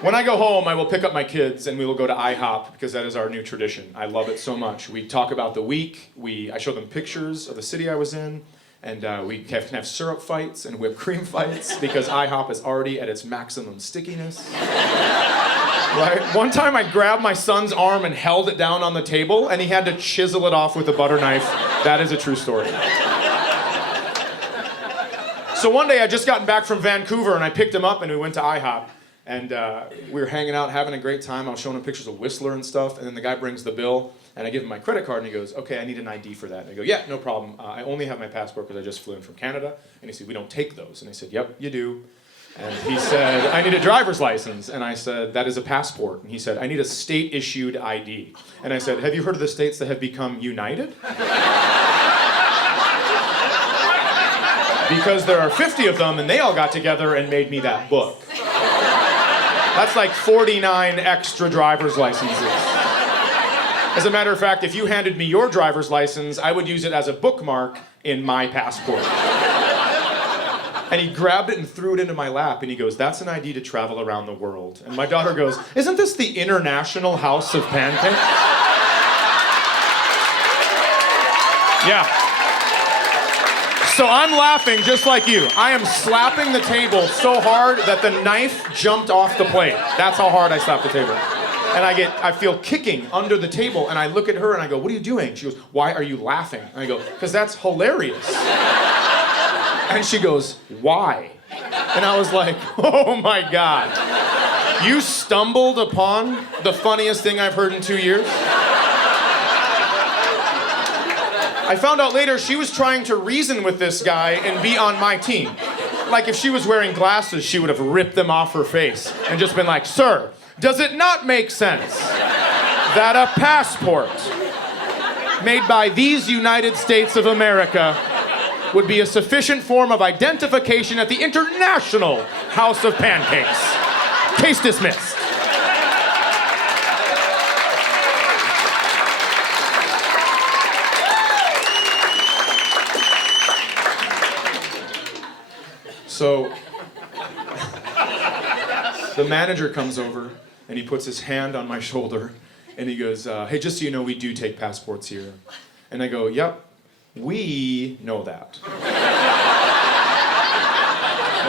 When I go home, I will pick up my kids and we will go to IHOP because that is our new tradition. I love it so much. We talk about the week. I show them pictures of the city I was in. And we can have syrup fights and whipped cream fights because IHOP is already at its maximum stickiness. Right? One time I grabbed my son's arm and held it down on the table and he had to chisel it off with a butter knife. That is a true story. So one day I just gotten back from Vancouver and I picked him up and we went to IHOP. And we were hanging out, having a great time. I was showing him pictures of Whistler and stuff. And then the guy brings the bill, and I give him my credit card, and he goes, okay, I need an ID for that. And I go, yeah, no problem. I only have my passport because I just flew in from Canada. And he said, we don't take those. And I said, yep, you do. And he said, I need a driver's license. And I said, that is a passport. And he said, I need a state-issued ID. And I said, have you heard of the states that have become united? Because there are 50 of them, and they all got together and made me that book. That's like 49 extra driver's licenses. As a matter of fact, if you handed me your driver's license, I would use it as a bookmark in my passport. And he grabbed it and threw it into my lap, and he goes, that's an ID to travel around the world. And my daughter goes, isn't this the International House of Pancakes? Yeah. So I'm laughing just like you. I am slapping the table so hard that the knife jumped off the plate. That's how hard I slapped the table. And I feel kicking under the table, and I look at her and I go, what are you doing? She goes, why are you laughing? And I go, because that's hilarious. And she goes, why? And I was like, oh my God. You stumbled upon the funniest thing I've heard in 2 years? I found out later she was trying to reason with this guy and be on my team. Like if she was wearing glasses, she would have ripped them off her face and just been like, sir, does it not make sense that a passport made by these United States of America would be a sufficient form of identification at the International House of Pancakes? Case dismissed. So, the manager comes over, and he puts his hand on my shoulder, and he goes, hey, just so you know, we do take passports here. And I go, yep, we know that. And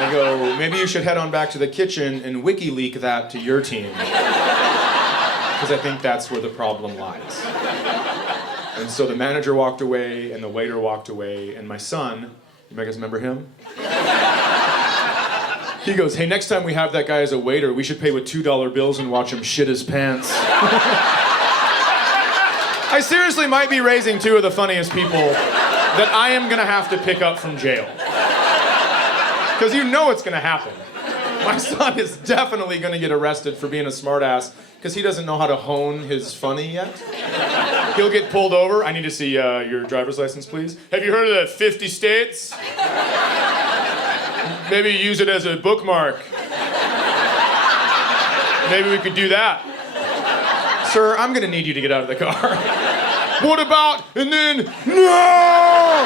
I go, maybe you should head on back to the kitchen and WikiLeak that to your team. Because I think that's where the problem lies. And so the manager walked away, and the waiter walked away, and my son, you guys remember him? He goes, hey, next time we have that guy as a waiter, we should pay with $2 bills and watch him shit his pants. I seriously might be raising two of the funniest people that I am gonna have to pick up from jail. Because you know it's gonna happen. My son is definitely gonna get arrested for being a smartass because he doesn't know how to hone his funny yet. He'll get pulled over. I need to see your driver's license, please. Have you heard of the 50 states? Maybe use it as a bookmark. Maybe we could do that. Sir, I'm gonna need you to get out of the car. What about, and then, no!